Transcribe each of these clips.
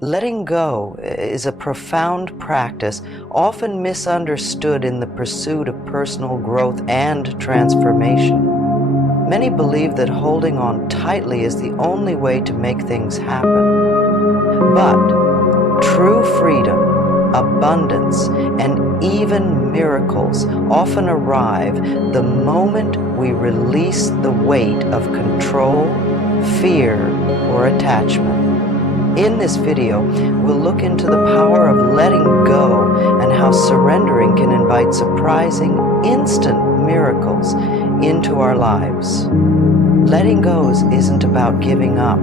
Letting go is a profound practice, often misunderstood in the pursuit of personal growth and transformation. Many believe that holding on tightly is the only way to make things happen. But true freedom, abundance, and even miracles often arrive the moment we release the weight of control, fear, or attachment. In this video, we'll look into the power of letting go and how surrendering can invite surprising, instant miracles into our lives. Letting go isn't about giving up.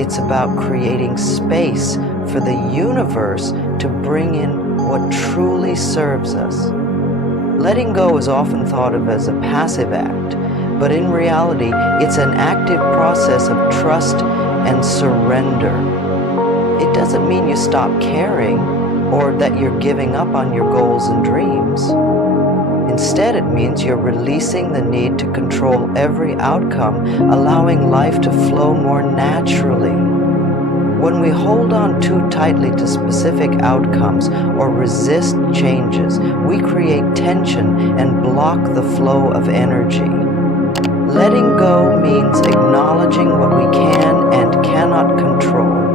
It's about creating space for the universe to bring in what truly serves us. Letting go is often thought of as a passive act, but in reality, it's an active process of trust and surrender. It doesn't mean you stop caring or that you're giving up on your goals and dreams. Instead, it means you're releasing the need to control every outcome, allowing life to flow more naturally. When we hold on too tightly to specific outcomes or resist changes, we create tension and block the flow of energy. Letting go means acknowledging what we can and cannot control,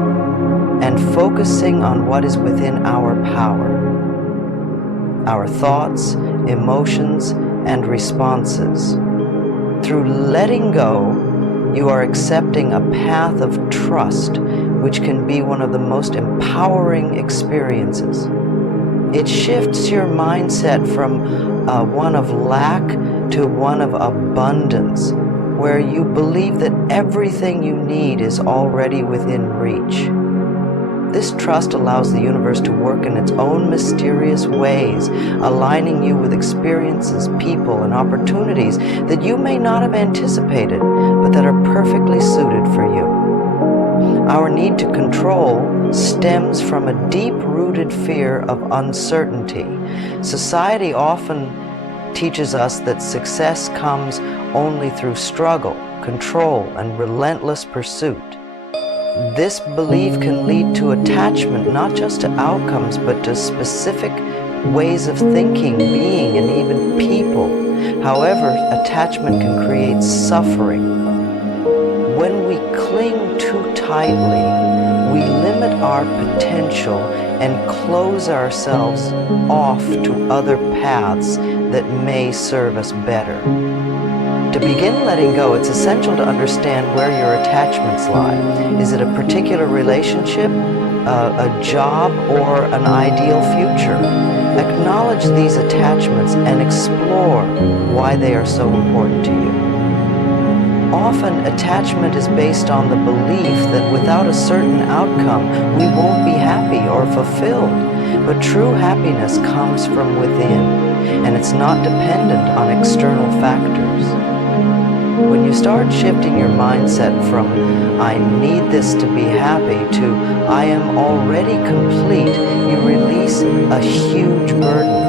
and focusing on what is within our power, our thoughts, emotions, and responses. Through letting go, you are accepting a path of trust, which can be one of the most empowering experiences. It shifts your mindset from one of lack to one of abundance, where you believe that everything you need is already within reach. This trust allows the universe to work in its own mysterious ways, aligning you with experiences, people, and opportunities that you may not have anticipated, but that are perfectly suited for you. Our need to control stems from a deep-rooted fear of uncertainty. Society often teaches us that success comes only through struggle, control, and relentless pursuit. This belief can lead to attachment not just to outcomes, but to specific ways of thinking, being, and even people. However, attachment can create suffering. When we cling too tightly, we limit our potential and close ourselves off to other paths that may serve us better. To begin letting go, it's essential to understand where your attachments lie. Is it a particular relationship, a job, or an ideal future? Acknowledge these attachments and explore why they are so important to you. Often, attachment is based on the belief that without a certain outcome, we won't be happy or fulfilled. But true happiness comes from within, and it's not dependent on external factors. When you start shifting your mindset from, I need this to be happy, to, I am already complete, you release a huge burden.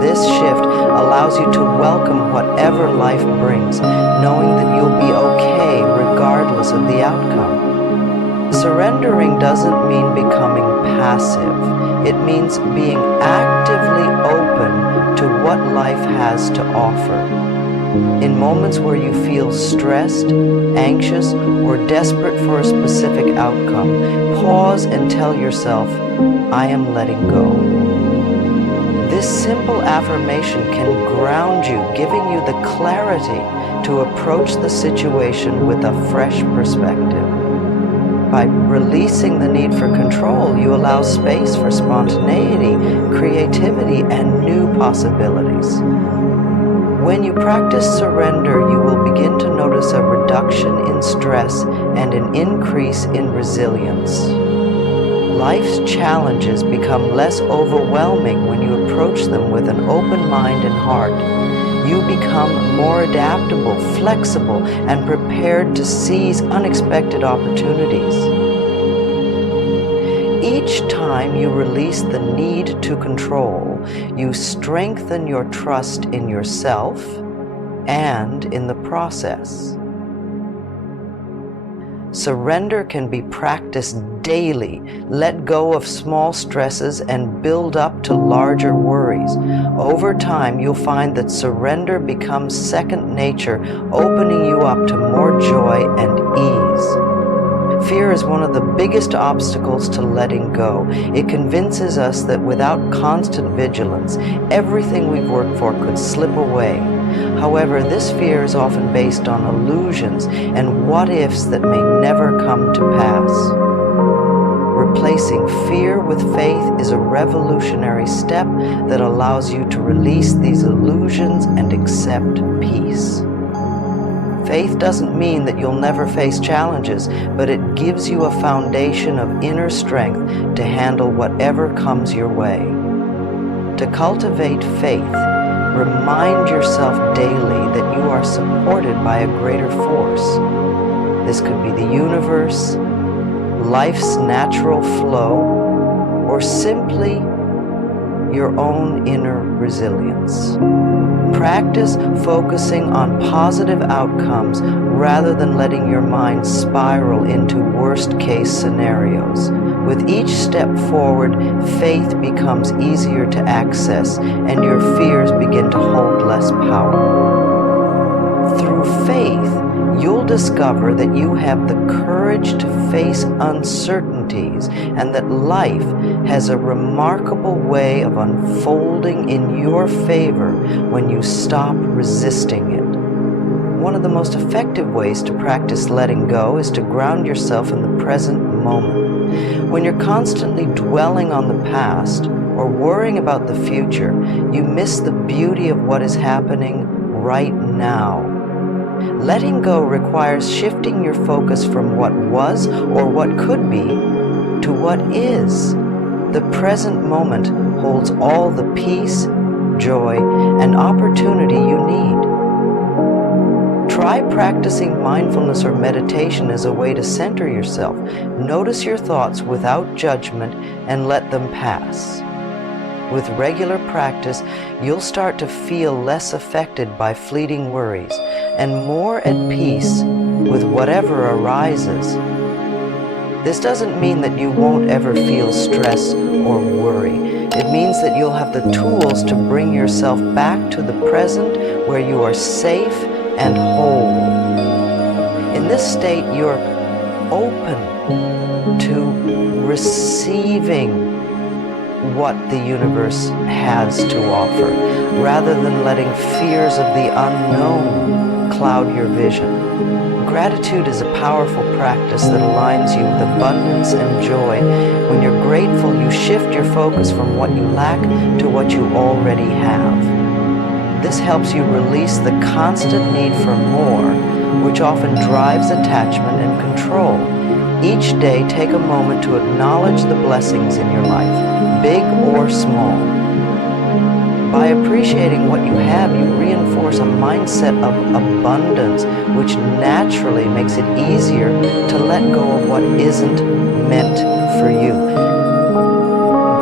This shift allows you to welcome whatever life brings, knowing that you'll be okay regardless of the outcome. Surrendering doesn't mean becoming passive. It means being actively open to what life has to offer. In moments where you feel stressed, anxious, or desperate for a specific outcome, pause and tell yourself, I am letting go. This simple affirmation can ground you, giving you the clarity to approach the situation with a fresh perspective. By releasing the need for control, you allow space for spontaneity, creativity, and new possibilities. When you practice surrender, you will begin to notice a reduction in stress and an increase in resilience. Life's challenges become less overwhelming when you approach them with an open mind and heart. You become more adaptable, flexible, and prepared to seize unexpected opportunities. Each time you release the need to control, you strengthen your trust in yourself and in the process. Surrender can be practiced daily. Let go of small stresses and build up to larger worries. Over time, you'll find that surrender becomes second nature, opening you up to more joy and ease. Fear is one of the biggest obstacles to letting go. It convinces us that without constant vigilance, everything we've worked for could slip away. However, this fear is often based on illusions and what-ifs that may never come to pass. Replacing fear with faith is a revolutionary step that allows you to release these illusions and accept peace. Faith doesn't mean that you'll never face challenges, but it gives you a foundation of inner strength to handle whatever comes your way. To cultivate faith, remind yourself daily that you are supported by a greater force. This could be the universe, life's natural flow, or simply your own inner resilience. Practice focusing on positive outcomes rather than letting your mind spiral into worst-case scenarios. With each step forward, faith becomes easier to access and your fears begin to hold less power. Through faith, you'll discover that you have the courage to face uncertainties and that life has a remarkable way of unfolding in your favor when you stop resisting it. One of the most effective ways to practice letting go is to ground yourself in the present moment. When you're constantly dwelling on the past or worrying about the future, you miss the beauty of what is happening right now. Letting go requires shifting your focus from what was or what could be to what is. The present moment holds all the peace, joy, and opportunity you need. Try practicing mindfulness or meditation as a way to center yourself. Notice your thoughts without judgment and let them pass. With regular practice, you'll start to feel less affected by fleeting worries and more at peace with whatever arises. This doesn't mean that you won't ever feel stress or worry. It means that you'll have the tools to bring yourself back to the present where you are safe and whole. In this state, you're open to receiving what the universe has to offer, rather than letting fears of the unknown cloud your vision. Gratitude is a powerful practice that aligns you with abundance and joy. When you're grateful, you shift your focus from what you lack to what you already have. This helps you release the constant need for more, which often drives attachment and control. Each day, take a moment to acknowledge the blessings in your life, big or small. By appreciating what you have, you reinforce a mindset of abundance, which naturally makes it easier to let go of what isn't meant for you.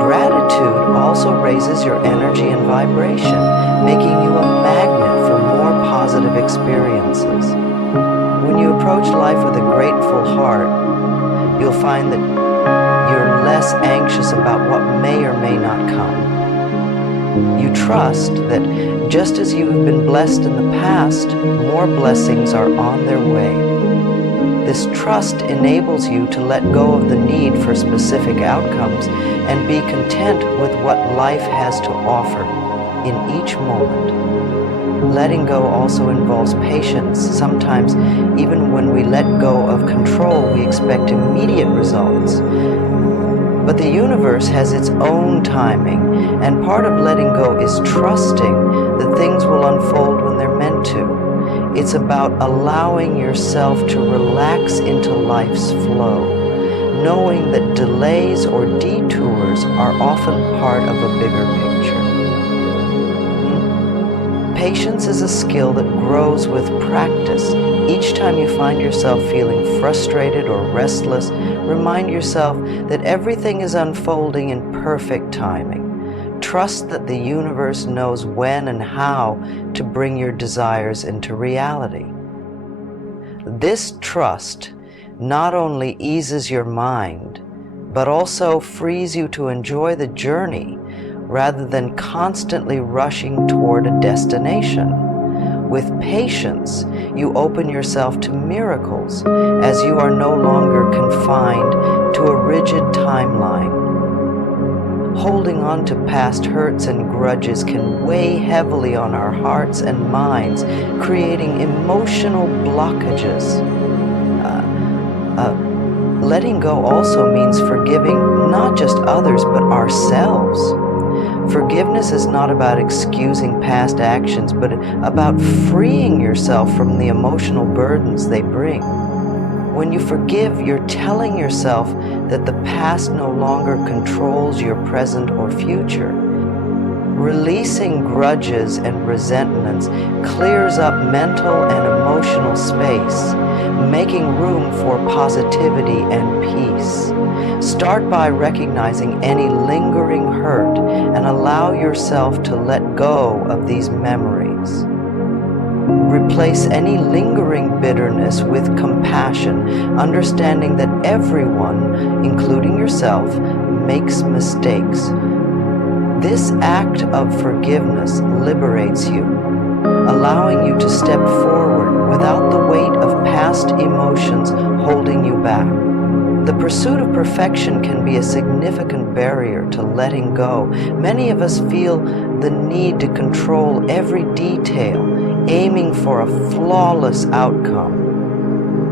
Gratitude also raises your energy and vibration, making you a magnet for more positive experiences. When you approach life with a grateful heart, you'll find that you're less anxious about what may or may not come. You trust that just as you have been blessed in the past, more blessings are on their way. This trust enables you to let go of the need for specific outcomes and be content with what life has to offer in each moment. Letting go also involves patience. Sometimes, even when we let go of control, we expect immediate results. But the universe has its own timing, and part of letting go is trusting that things will unfold when they're meant to. It's about allowing yourself to relax into life's flow, knowing that delays or detours are often part of a bigger picture. Patience is a skill that grows with practice. Each time you find yourself feeling frustrated or restless, remind yourself that everything is unfolding in perfect timing. Trust that the universe knows when and how to bring your desires into reality. This trust not only eases your mind, but also frees you to enjoy the journey rather than constantly rushing toward a destination. With patience, you open yourself to miracles as you are no longer confined to a rigid timeline. Holding on to past hurts and grudges can weigh heavily on our hearts and minds, creating emotional blockages. Letting go also means forgiving not just others, but ourselves. Forgiveness is not about excusing past actions, but about freeing yourself from the emotional burdens they bring. When you forgive, you're telling yourself that the past no longer controls your present or future. Releasing grudges and resentments clears up mental and emotional space, making room for positivity and peace. Start by recognizing any lingering hurt and allow yourself to let go of these memories. Replace any lingering bitterness with compassion, understanding that everyone, including yourself, makes mistakes. This act of forgiveness liberates you, allowing you to step forward without the weight of past emotions holding you back. The pursuit of perfection can be a significant barrier to letting go. Many of us feel the need to control every detail, aiming for a flawless outcome.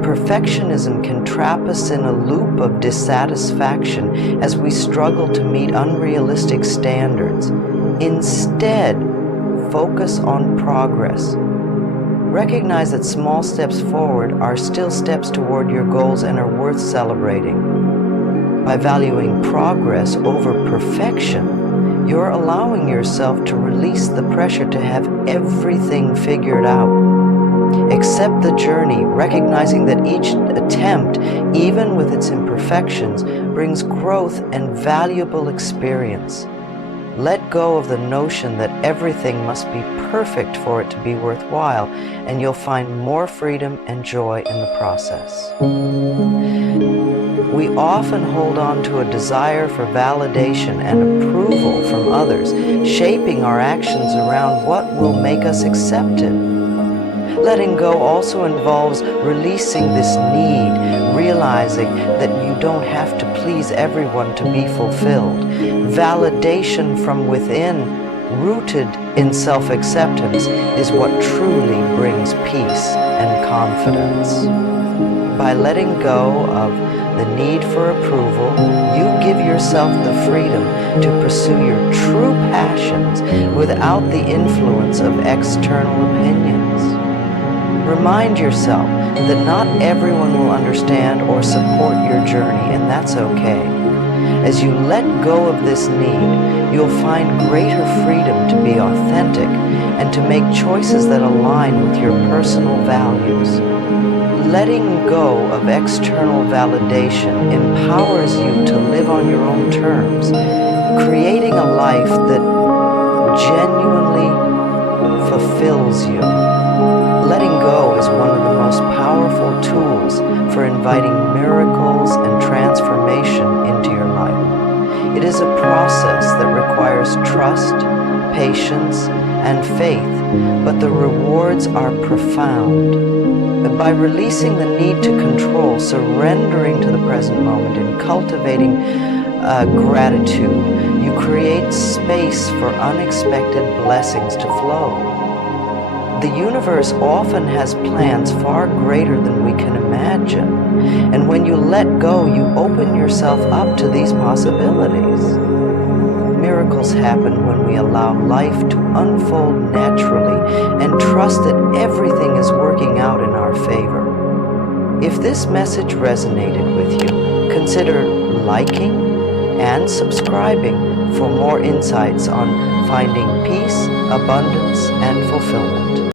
Perfectionism can trap us in a loop of dissatisfaction as we struggle to meet unrealistic standards. Instead, focus on progress. Recognize that small steps forward are still steps toward your goals and are worth celebrating. By valuing progress over perfection, you're allowing yourself to release the pressure to have everything figured out. Accept the journey, recognizing that each attempt, even with its imperfections, brings growth and valuable experience. Let go of the notion that everything must be perfect for it to be worthwhile, and you'll find more freedom and joy in the process. We often hold on to a desire for validation and approval from others, shaping our actions around what will make us accepted. Letting go also involves releasing this need, realizing that you don't have to please everyone to be fulfilled. Validation from within, rooted in self-acceptance, is what truly brings peace and confidence. By letting go of the need for approval, you give yourself the freedom to pursue your true passions without the influence of external opinions. Remind yourself that not everyone will understand or support your journey, and that's okay. As you let go of this need, you'll find greater freedom to be authentic and to make choices that align with your personal values. Letting go of external validation empowers you to live on your own terms, creating a life that genuinely fulfills you. Letting go is one of the most powerful tools for inviting miracles and transformation into your life. It is a process that requires trust, patience, and faith, but the rewards are profound. By releasing the need to control, surrendering to the present moment, and cultivating gratitude, you create space for unexpected blessings to flow. The universe often has plans far greater than we can imagine, and when you let go, you open yourself up to these possibilities. Miracles happen when we allow life to unfold naturally and trust that everything is working out in our favor. If this message resonated with you, consider liking and subscribing for more insights on finding peace, abundance, and fulfillment.